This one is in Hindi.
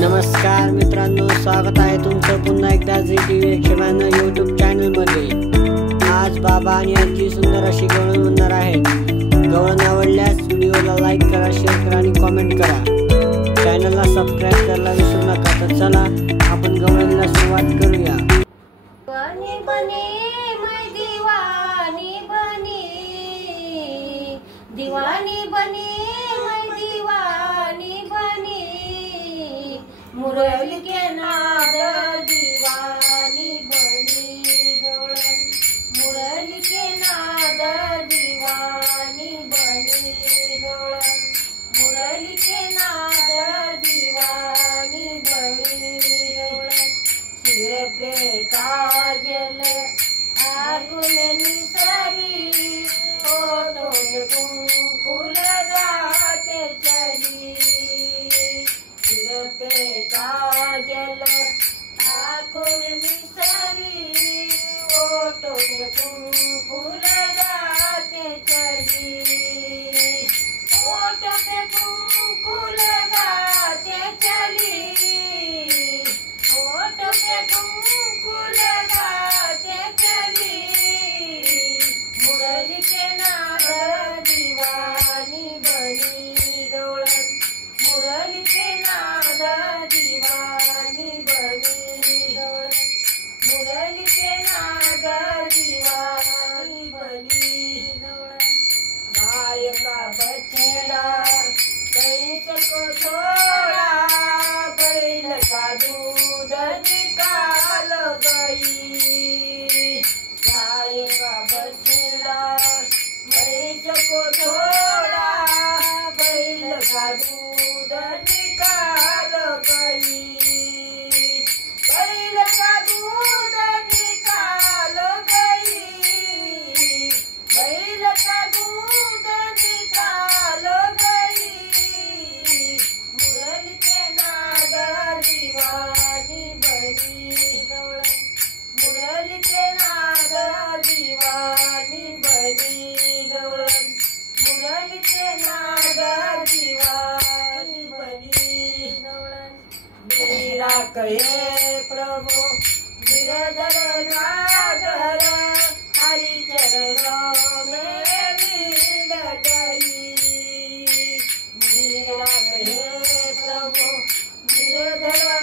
नमस्कार मित्रांनो, स्वागत आहे तुमचं पुन्हा एकदा झी टीव्ही 192 यूट्यूब चॅनलमध्ये। आज बाबा आणि आजी सुंदर अशी गवळण म्हणणार आहेत। गवळण आवडल्यास व्हिडिओला लाईक करा, शेअर करा आणि कमेंट करा। चॅनलला सबस्क्राइब करायला विसरू नका। तर चला आपण गवळणीला सुरुवात करूया। बनी बनी मैं दीवानी बनी, दीवानी बनी मैं दीवानी बनी, मुरली के नाद दीवानी बनी गवळण, मुरली के नाद दीवानी बनी गवळण, मुरली के नाद दीवानी बनी गवळण। सिर पे काजल आंखों में निसरी, होठों में कुमकुम लगाते चली। सिर पे काजल आंखों में निसरी, होठों में कुमकुम लगाते चली। होठों पे कुमकुम लगाते चली, होठों पे कुमकुम लगाते चली। मुरली के नाद दीवानी बनी गवळण, मुरली के नाद दीवानी बनी गवळण, मुरली के नाद दीवानी बनी गवळण। गाय का बछड़ा भैंस को छोड़ा, बैल का दूध निकाल गई। गाय का बछड़ा भैंस को छोड़ा, बैल का दूध निकाल गई। बैल का दूध निकाल गई, बैल का दूध निकाल गई। मुरली के नाद दीवानी बनी गवळण, मुरली के नाद दीवानी बनी गवळण, मुरली के नाद दीवानी बनी गवळण। मीरा कहे प्रभु गिरधर नागर, हरि चरणों में मिल गई। मीरा कहे प्रभु गिरधर